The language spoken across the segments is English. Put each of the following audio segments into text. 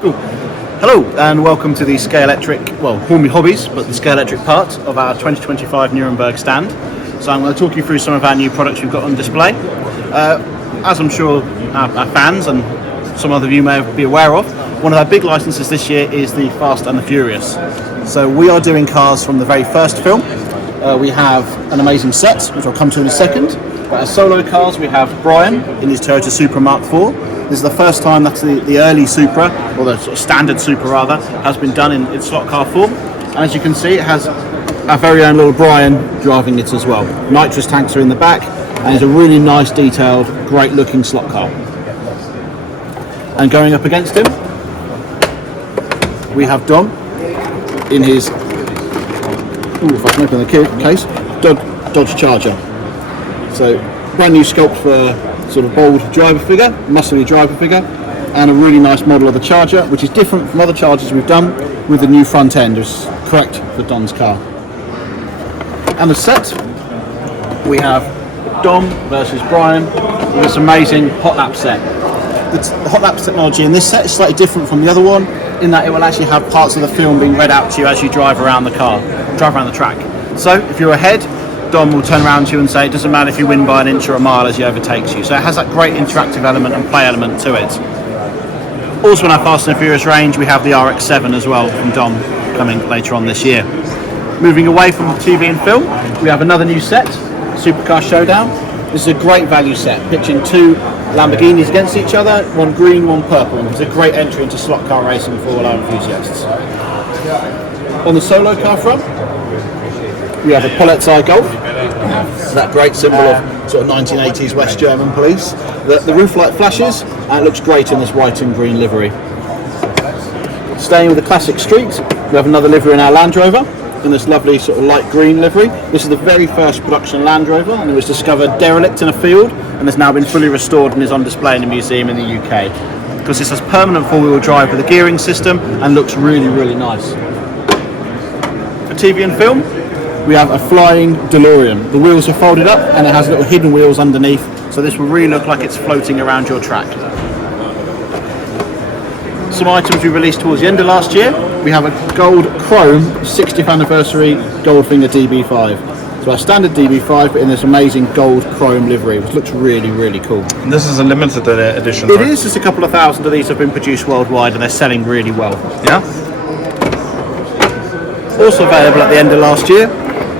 Cool. Hello and welcome to the Scalextric, well, Hornby Hobbies, but the Scalextric part of our 2025 Nuremberg stand. So I'm going to talk you through some of our new products we've got on display. As I'm sure our fans and some other of you may be aware of, one of our big licenses this year is the Fast and the Furious. So we are doing cars from the very first film. We have an amazing set, which I'll come to in a second. But as solo cars, we have Brian in his Toyota Supra Mark IV. This is the first time that the early Supra, or the sort of standard Supra rather, has been done in slot car form. And as you can see, it has our very own little Brian driving it as well. Nitrous tanks are in the back, and it's a really nice, detailed, great looking slot car. And going up against him, we have Dom in his, if I can open the case, Dodge Charger. So brand new sculpt for sort of bold driver figure, muscly driver figure, and a really nice model of the Charger, which is different from other Chargers we've done, with the new front end, which is correct for Dom's car. And the set, we have Dom versus Brian with this amazing hot lap set. The hot laps technology in this set is slightly different from the other one, in that it will actually have parts of the film being read out to you as you drive around the track. So if you're ahead, Dom will turn around to you and say it doesn't matter if you win by an inch or a mile as he overtakes you. So it has that great interactive element and play element to it. Also in our Fast and Furious range, we have the RX-7 as well from Dom coming later on this year. Moving away from TV and film, we have another new set, Supercar Showdown. This is a great value set, pitching two Lamborghinis against each other, one green, one purple. It's a great entry into slot car racing for all our enthusiasts. On the solo car front, we have a Polizei Golf, that great symbol of sort of 1980s West German police. The roof light flashes, and it looks great in this white and green livery. Staying with the classic street, we have another livery in our Land Rover, in this lovely sort of light green livery. This is the very first production Land Rover, and it was discovered derelict in a field, and has now been fully restored and is on display in a museum in the UK. Because this has permanent four-wheel drive with a gearing system, and looks really, really nice. For TV and film, we have a flying DeLorean. The wheels are folded up and it has little hidden wheels underneath, so this will really look like it's floating around your track. Some items we released towards the end of last year. We have a gold chrome 60th anniversary Goldfinger DB5. So our standard DB5, but in this amazing gold chrome livery, which looks really, really cool. And this is a limited edition, It right? is, just a couple of thousand of these have been produced worldwide and they're selling really well. Yeah? Also available at the end of last year,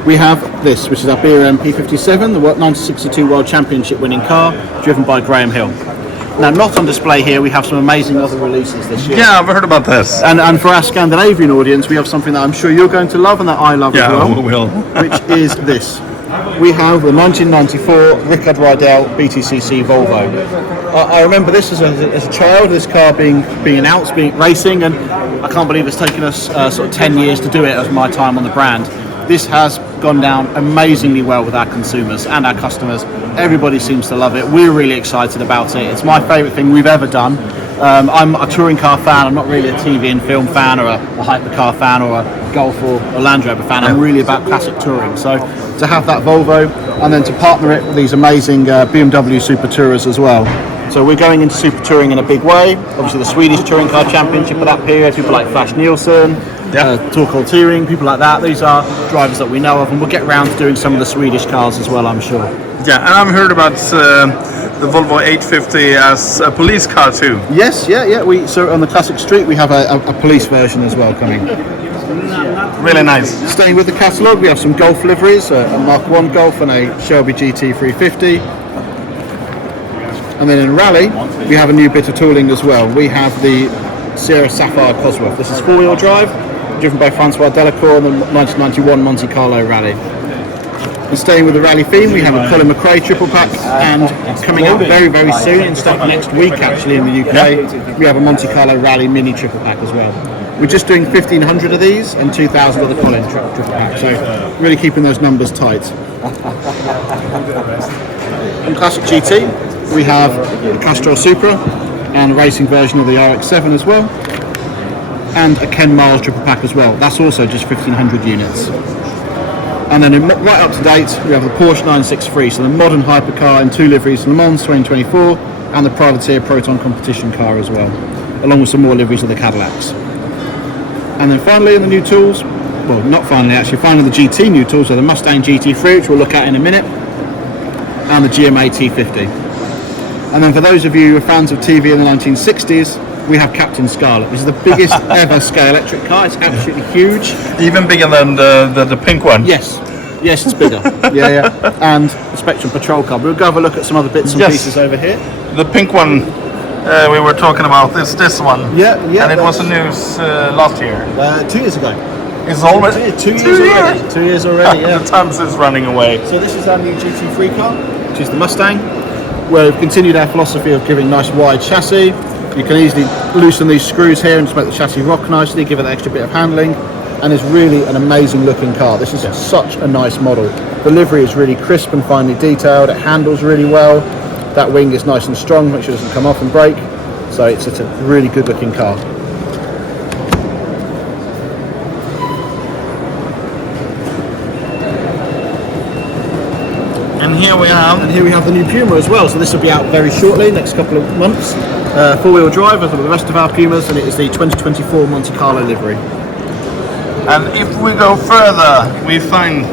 we have this, which is our BRM P57, the 1962 World Championship winning car, driven by Graham Hill. Now, not on display here, we have some amazing other releases this year. Yeah, I've heard about this. And for our Scandinavian audience, we have something that I'm sure you're going to love and that I love as well. Yeah, we will. Which is this. We have the 1994 Rickard Rydell BTCC Volvo. I remember this as a child, this car being announced, being racing, and I can't believe it's taken us sort of 10 years to do it as my time on the brand. This has gone down amazingly well with our consumers and our customers. Everybody seems to love it. We're really excited about it. It's my favourite thing we've ever done. I'm a touring car fan. I'm not really a TV and film fan or a hypercar fan or a Golf or Land Rover fan. I'm really about classic touring. So to have that Volvo and then to partner it with these amazing BMW Super Tourers as well. So we're going into super touring in a big way. Obviously the Swedish Touring Car Championship at that period, people like Flash Nielsen, Torkel Touring, people like that. These are drivers that we know of, and we'll get around to doing some of the Swedish cars as well, I'm sure. Yeah, and I've heard about the Volvo 850 as a police car too. Yes, yeah. So on the classic street, we have a police version as well coming. Really nice. Staying with the catalogue, we have some Golf liveries, a Mark 1 Golf and a Shelby GT 350. And then in Rally, we have a new bit of tooling as well. We have the Sierra Sapphire Cosworth. This is four-wheel drive, driven by Francois Delacour in the 1991 Monte Carlo Rally. And staying with the rally theme, we have a Colin McRae triple pack, and coming out very, very soon, in fact next week actually in the UK, we have a Monte Carlo Rally mini triple pack as well. We're just doing 1,500 of these and 2,000 of the Colin triple pack, so really keeping those numbers tight. In Classic GT, we have the Castrol Supra and a racing version of the RX-7 as well, and a Ken Miles triple pack as well. That's also just 1,500 units. And then right up to date, we have the Porsche 963, so the modern hypercar in two liveries, Le Mans 2024 and the Privateer Proton competition car as well. along with some more liveries of the Cadillacs. And then finally in the new tools, well not finally actually, finally the GT new tools are the Mustang GT3, which we'll look at in a minute, and the GMA T50. And then for those of you who are fans of TV in the 1960s, we have Captain Scarlet. This is the biggest ever Scalextric car. It's absolutely huge. Even bigger than the pink one. Yes, it's bigger. yeah. And the Spectrum Patrol car. We'll go have a look at some other bits and pieces over here. The pink one we were talking about this one. Yeah. And it was the news last year. 2 years ago. It's already 2 years already. 2 years already. Yeah. The time is running away. So this is our new GT3 car, which is the Mustang, where we've continued our philosophy of giving nice wide chassis. You can easily loosen these screws here and just make the chassis rock nicely, give it an extra bit of handling, and it's really an amazing looking car. This is such a nice model. The livery is really crisp and finely detailed. It handles really well. That wing is nice and strong, make sure it doesn't come off and break. So it's a really good looking car. And here we have the new Puma as well. So this will be out very shortly, next couple of months. Four-wheel drive as with the rest of our Pumas, and it is the 2024 Monte Carlo livery. And if we go further, we find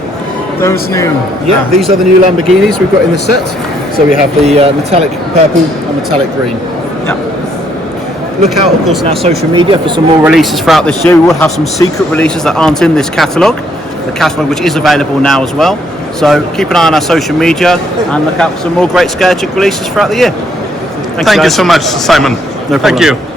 those new. Yeah, these are the new Lamborghinis we've got in the set. So we have the metallic purple and metallic green. Yeah. Look out, of course, on our social media for some more releases throughout this year. We will have some secret releases that aren't in this catalogue. The catalogue which is available now as well. So keep an eye on our social media and look out for some more great Scalextric releases throughout the year. Thank you so much, Simon. No problem. Thank you.